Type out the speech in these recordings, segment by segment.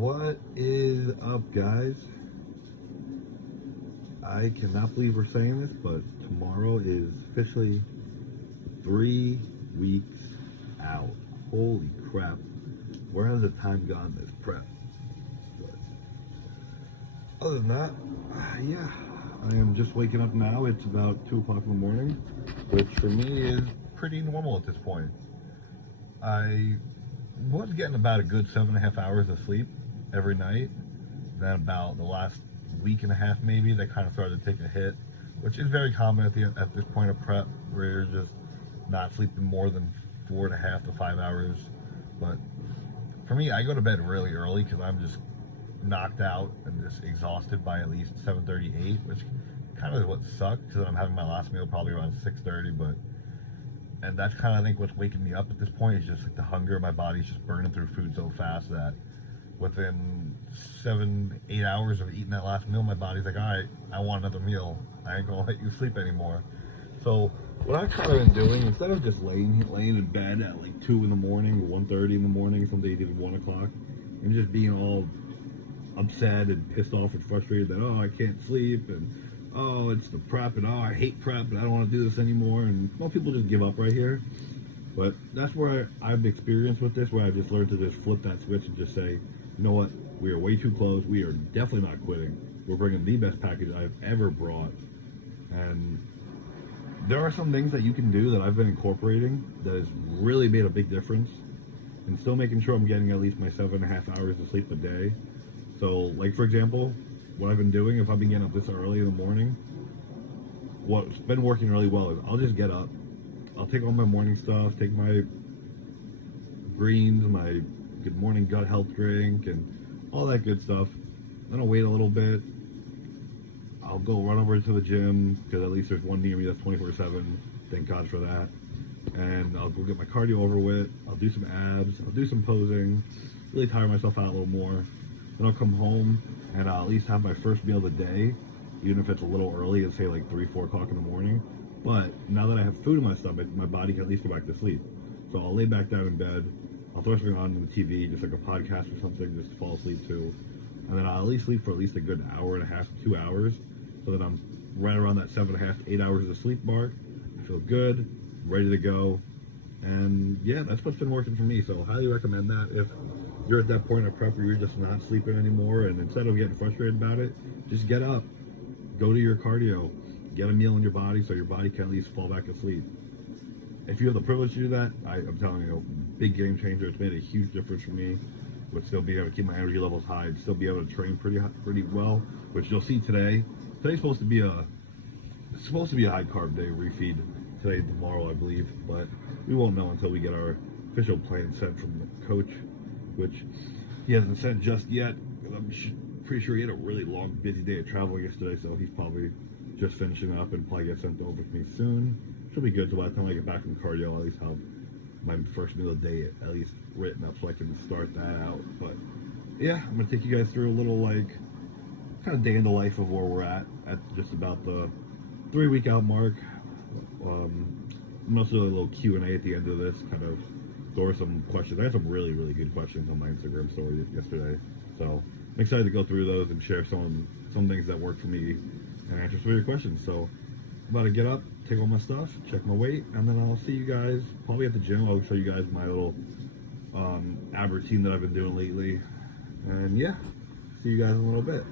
What is up, guys? I cannot believe we're saying this, but tomorrow is officially 3 weeks out. Holy crap. Where has the time gone this prep? But other than that, yeah, I am just waking up now. It's about 2 o'clock in the morning, which for me is pretty normal at this point. I was getting about a good 7.5 hours of sleep every night. Then about the last week and a half maybe, that kind of started to take a hit, which is very common at this point of prep, where you're just not sleeping more than 4.5 to 5 hours. But for me, I go to bed really early because I'm just knocked out and just exhausted by at least 7:38, which kind of is what sucks because I'm having my last meal probably around 6:30. And that's kind of, I think, what's waking me up at this point is just like the hunger. My body's just burning through food so fast that within 7-8 hours of eating that last meal, my body's like, all right, I want another meal. I ain't gonna let you sleep anymore. So what I've kind of been doing, instead of just laying in bed at like 2 in the morning, 1:30 in the morning, some days even 1 o'clock, and just being all upset and pissed off and frustrated that, oh, I can't sleep, and oh, it's the prep, and oh, I hate prep, and I don't want to do this anymore, and most people just give up right here. But that's where I've experienced with this, where I've just learned to just flip that switch and just say, you know what, we are way too close, we are definitely not quitting, we're bringing the best package I've ever brought. And there are some things that you can do that I've been incorporating that has really made a big difference, and still making sure I'm getting at least my 7.5 hours of sleep a day. So, like, for example, what I've been doing, if I've been getting up this early in the morning, what's been working really well is I'll just get up, I'll take all my morning stuff, take my greens, my good morning gut health drink, and all that good stuff. Then I'll wait a little bit. I'll go run over to the gym, because at least there's one near me that's 24/7. Thank God for that. And I'll go get my cardio over with. I'll do some abs. I'll do some posing. Really tire myself out a little more. Then I'll come home and I'll at least have my first meal of the day, even if it's a little early, it's say like 3-4 o'clock in the morning. But now that I have food in my stomach, my body can at least go back to sleep. So I'll lay back down in bed. I'll throw something on the TV, just like a podcast or something, just to fall asleep to. And then I'll at least sleep for at least a good hour and a half, 2 hours, so that I'm right around that 7.5 to 8 hours of sleep mark. I feel good, ready to go. And yeah, that's what's been working for me. So highly recommend that if you're at that point of prep where you're just not sleeping anymore, and instead of getting frustrated about it, just get up, go to your cardio, get a meal in your body so your body can at least fall back asleep. If you have the privilege to do that, I'm telling you, big game changer. It's made a huge difference for me with still being able to keep my energy levels high and still be able to train pretty well, which you'll see today. Today's supposed to be a high carb day, refeed today and tomorrow, I believe, but we won't know until we get our official plan sent from the coach, which he hasn't sent just yet. I'm pretty sure he had a really long, busy day of traveling yesterday, so he's probably just finishing up and probably get sent over to me soon. Should be good, so by the time I get back from cardio, I'll at least have my first meal of the day at least written up so I can start that out. But yeah, I'm gonna take you guys through a little, like, kind of day in the life of where we're at just about the 3 week out mark. I'm also doing a little Q&A at the end of this, kind of go over some questions. I had some really, really good questions on my Instagram story yesterday, so I'm excited to go through those and share some things that work for me and answer some of your questions. So I'm about to get up, take all my stuff, check my weight, and then I'll see you guys probably at the gym. I'll show you guys my little ab routine that I've been doing lately, and yeah, see you guys in a little bit.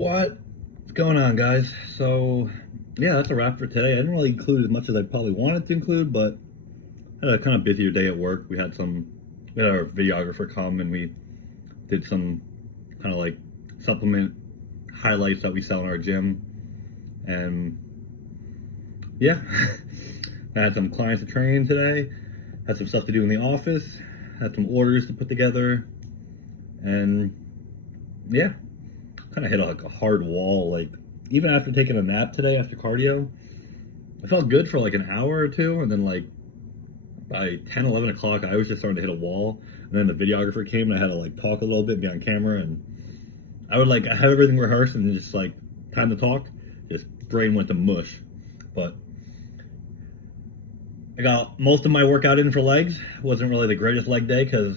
What's going on, guys? So, yeah, that's a wrap for today. I didn't really include as much as I probably wanted to include, but I had a kind of busier day at work. We had our videographer come and we did some kind of like supplement highlights that we sell in our gym. And yeah, I had some clients to train today, had some stuff to do in the office, had some orders to put together, and yeah, kind of hit like a hard wall. Like, even after taking a nap today after cardio, I felt good for like an hour or two, and then like by 10, 11 o'clock, I was just starting to hit a wall. And then the videographer came and I had to like talk a little bit, be on camera, and I had everything rehearsed and just like time to talk, just brain went to mush. But I got most of my workout in for legs. Wasn't really the greatest leg day because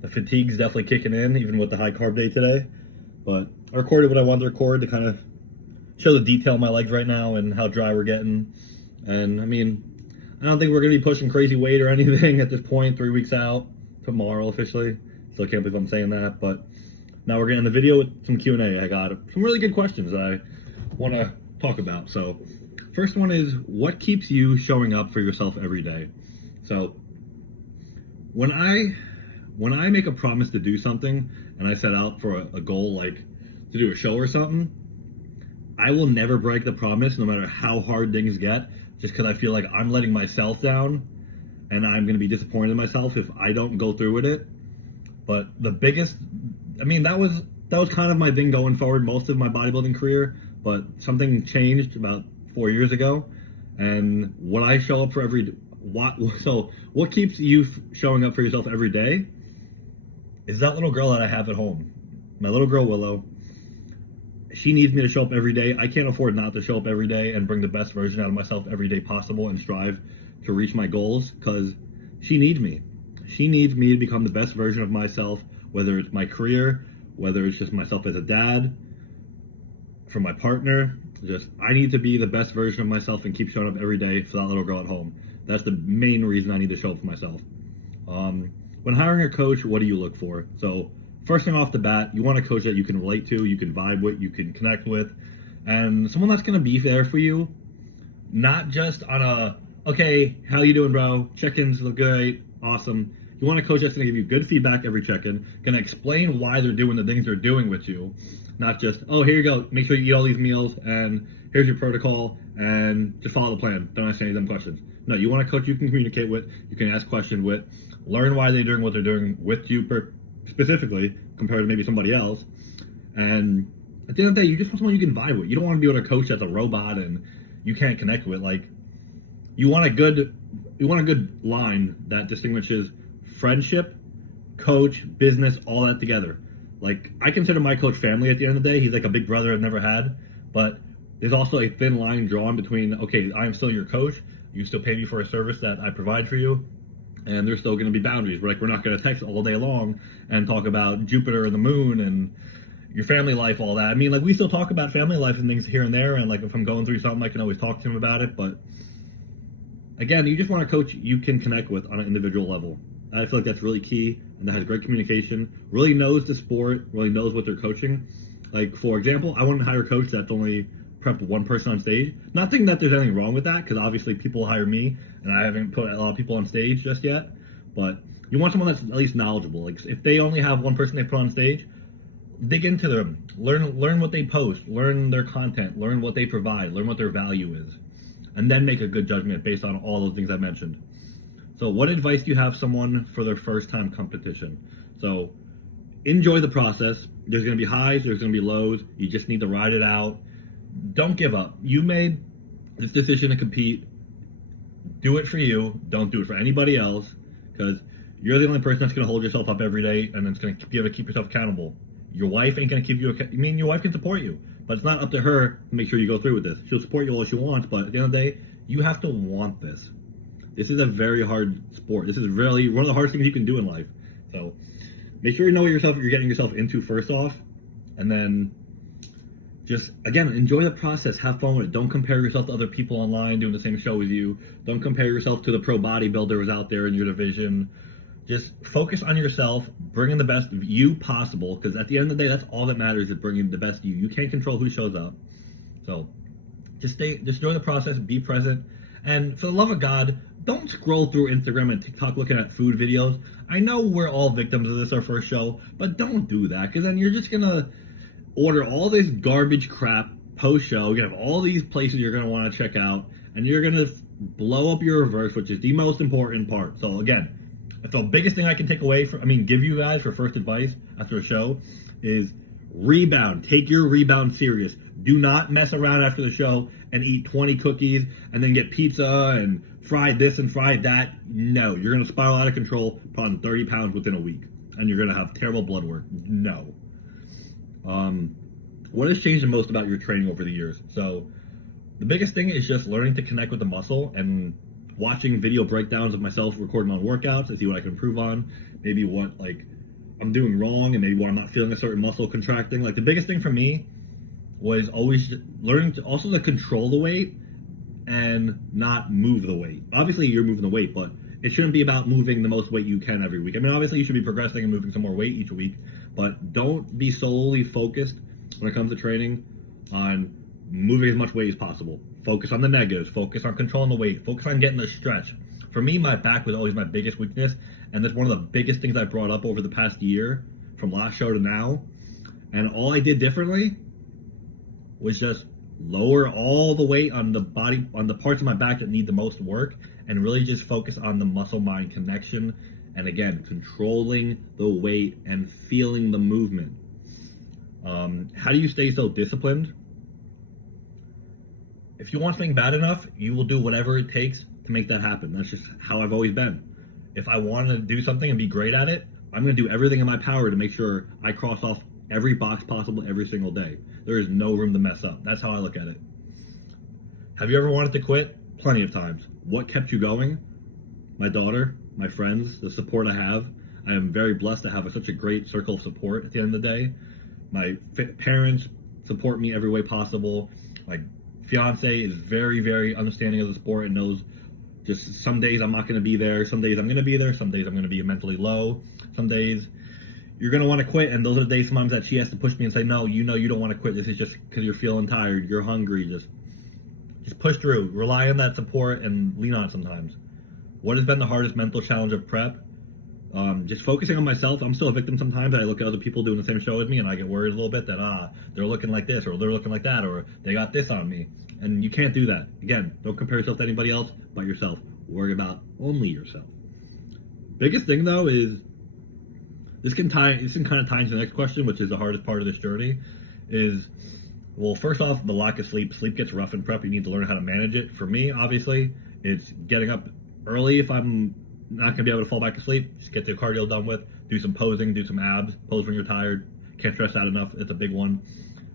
the fatigue's definitely kicking in, even with the high carb day today. But I recorded what I wanted to record to kind of show the detail of my legs right now and how dry we're getting. And I mean, I don't think we're going to be pushing crazy weight or anything at this point, 3 weeks out, tomorrow officially. Still can't believe I'm saying that, but now we're getting the video with some Q&A. I got some really good questions that I want to talk about. So first one is, what keeps you showing up for yourself every day? So when I make a promise to do something and I set out for a goal, like to do a show or something, I will never break the promise no matter how hard things get, just because I feel like I'm letting myself down and I'm going to be disappointed in myself if I don't go through with it. But the biggest, I mean, that was kind of my thing going forward most of my bodybuilding career, but something changed about 4 years ago. And what I show up for what keeps you showing up for yourself every day is that little girl that I have at home. My little girl, Willow. She needs me to show up every day. I can't afford not to show up every day and bring the best version out of myself every day possible and strive to reach my goals, because she needs me. She needs me to become the best version of myself, whether it's my career, whether it's just myself as a dad, for my partner. I need to be the best version of myself and keep showing up every day for that little girl at home. That's the main reason I need to show up for myself. When hiring a coach, what do you look for? So first thing off the bat, you want a coach that you can relate to, you can vibe with, you can connect with, and someone that's going to be there for you, not just on a, okay, how you doing, bro? Check-ins look great, awesome. You want a coach that's going to give you good feedback every check-in, going to explain why they're doing the things they're doing with you, not just, oh, here you go, make sure you eat all these meals, and here's your protocol, and just follow the plan. Don't ask any of them questions. No, you want a coach you can communicate with, you can ask questions with, learn why they're doing what they're doing with you specifically compared to maybe somebody else. And at the end of the day, you just want someone you can vibe with. You don't want to be with a coach that's a robot and you can't connect with. Like, you want a good line that distinguishes friendship, coach, business, all that together. Like, I consider my coach family at the end of the day. He's like a big brother I've never had, but there's also a thin line drawn between, okay, I'm still your coach, you still pay me for a service that I provide for you, and there's still going to be boundaries. We're not going to text all day long and talk about Jupiter and the moon and your family life, all that. I mean, like, we still talk about family life and things here and there, and like if I'm going through something, I can always talk to him about it. But again, you just want a coach you can connect with on an individual level. I feel like that's really key, and that has great communication, really knows the sport, really knows what they're coaching. Like, for example, I wouldn't hire a coach that's only prepped one person on stage. Not thinking that there's anything wrong with that, because obviously people hire me, and I haven't put a lot of people on stage just yet. But you want someone that's at least knowledgeable. Like, if they only have one person they put on stage, dig into them, learn what they post, learn their content, learn what they provide, learn what their value is, and then make a good judgment based on all those things I mentioned. So what advice do you have someone for their first time competition? So enjoy the process. There's going to be highs, there's going to be lows. You just need to ride it out. Don't give up. You made this decision to compete. Do it for you. Don't do it for anybody else, because you're the only person that's going to hold yourself up every day and that's going to be able to keep yourself accountable. Your wife ain't going to keep you, your wife can support you, but it's not up to her to make sure you go through with this. She'll support you all she wants, but at the end of the day, you have to want this. This is a very hard sport. This is really one of the hardest things you can do in life. So make sure you know what you're getting yourself into first off, and then just, again, enjoy the process. Have fun with it. Don't compare yourself to other people online doing the same show as you. Don't compare yourself to the pro bodybuilders out there in your division. just focus on yourself, bringing the best of you possible, because at the end of the day, that's all that matters, is bringing the best of you. You can't control who shows up. So just enjoy the process, be present, and for the love of God, don't scroll through Instagram and TikTok looking at food videos. I know we're all victims of this, our first show, but don't do that, because then you're just going to order all this garbage crap post-show. You're going to have all these places you're going to want to check out, and you're going to blow up your reverse, which is the most important part. So again, the biggest thing I can take away give you guys for first advice after a show is rebound. Take your rebound serious. Do not mess around after the show and eat 20 cookies and then get pizza and fried this and fried that. No, you're going to spiral out of control, put on 30 pounds within a week, and you're going to have terrible blood work. No. What has changed the most about your training over the years? So the biggest thing is just learning to connect with the muscle and watching video breakdowns of myself recording on workouts to see what I can improve on, maybe what I'm doing wrong, and maybe why I'm not feeling a certain muscle contracting. The biggest thing for me was always learning to also control the weight and not move the weight. Obviously, you're moving the weight, but it shouldn't be about moving the most weight you can every week. Obviously, you should be progressing and moving some more weight each week, but don't be solely focused when it comes to training on moving as much weight as possible. Focus on the negatives, focus on controlling the weight, focus on getting the stretch. For me, my back was always my biggest weakness, and that's one of the biggest things I brought up over the past year, from last show to now. And all I did differently was just lower all the weight on the body, on the parts of my back that need the most work, and really just focus on the muscle-mind connection, and again, controlling the weight and feeling the movement. How do you stay so disciplined? If you want something bad enough, you will do whatever it takes to make that happen. That's just how I've always been. If I want to do something and be great at it, I'm going to do everything in my power to make sure I cross off every box possible every single day. There is no room to mess up. That's how I look at it. Have you ever wanted to quit? Plenty of times. What kept you going? My daughter, my friends, the support I have. I am very blessed to have such a great circle of support at the end of the day. My parents support me every way possible. My fiance is very, very understanding of the sport and knows just some days I'm not going to be there, some days I'm going to be there, some days I'm going to be mentally low, some days you're going to want to quit, and those are the days sometimes that she has to push me and say, no, you don't want to quit, this is just because you're feeling tired, you're hungry, just push through, rely on that support and lean on it sometimes. What has been the hardest mental challenge of prep? Just focusing on myself. I'm still a victim sometimes. I look at other people doing the same show as me and I get worried a little bit that, they're looking like this, or they're looking like that, or they got this on me. And you can't do that. Again, don't compare yourself to anybody else but yourself. Worry about only yourself. Biggest thing though is, this can kind of tie into the next question, which is the hardest part of this journey, is, well, first off, the lack of sleep. Sleep gets rough in prep. You need to learn how to manage it. For me, obviously, it's getting up early if I'm not going to be able to fall back asleep. Just get the cardio done with, do some posing, do some abs, pose when you're tired. Can't stress that enough. It's a big one.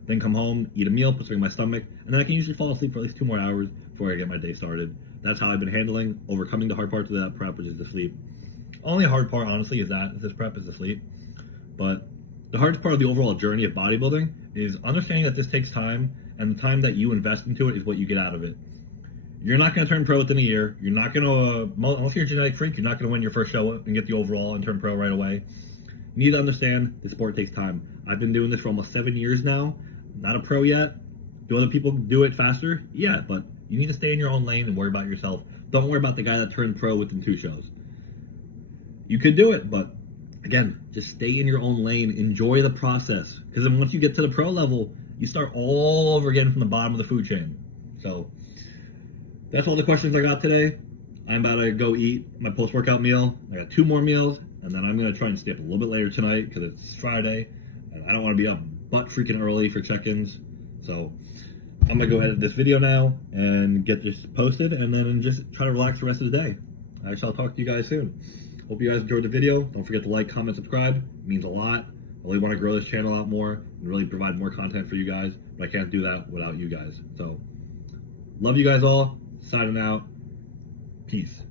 Then come home, eat a meal, put something in my stomach, and then I can usually fall asleep for at least 2 more hours before I get my day started. That's how I've been overcoming the hard parts of that prep, which is the sleep. Only hard part, honestly, is this prep is the sleep. But the hardest part of the overall journey of bodybuilding is understanding that this takes time, and the time that you invest into it is what you get out of it. You're not going to turn pro within a year. You're not going to, unless you're a genetic freak, you're not going to win your first show and get the overall and turn pro right away. You need to understand the sport takes time. I've been doing this for almost 7 years now. Not a pro yet. Do other people do it faster? Yeah, but you need to stay in your own lane and worry about yourself. Don't worry about the guy that turned pro within 2 shows. You could do it, but again, just stay in your own lane. Enjoy the process. Because then once you get to the pro level, you start all over again from the bottom of the food chain. So that's all the questions I got today. I'm about to go eat my post-workout meal. I got 2 more meals, and then I'm going to try and stay up a little bit later tonight because it's Friday, and I don't want to be up butt freaking early for check-ins. So I'm going to go edit this video now and get this posted, and then just try to relax the rest of the day. I shall talk to you guys soon. Hope you guys enjoyed the video. Don't forget to like, comment, subscribe. It means a lot. I really want to grow this channel out more and really provide more content for you guys, but I can't do that without you guys. So love you guys all. Signing out. Peace.